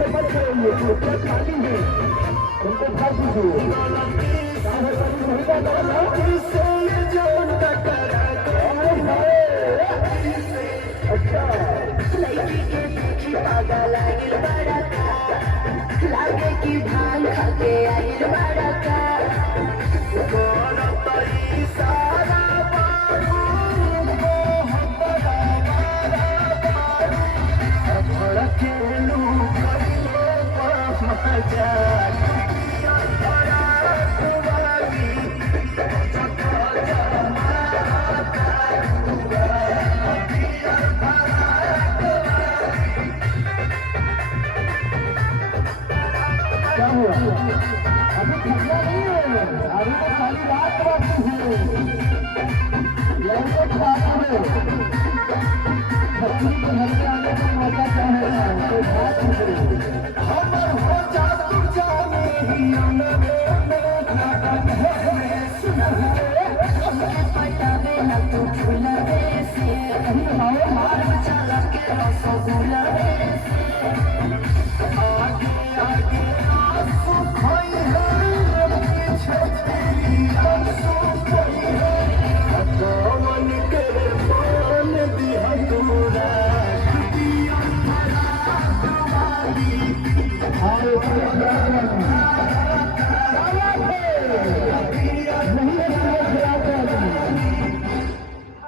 से मत करेंगे, कुर्सियां खाली है, उनको खा दीजिए। अच्छा लड़की के पीछे पागल आइल बड़ा का, लागे की भांग खाके आइल बड़ा का। क्या हुआ? अभी ठंडा नहीं है, अभी तो खाली रात बाकी है। लड़के खाते हैं, बच्ची के घर में आने का मौका चाहेगा तो बात करें।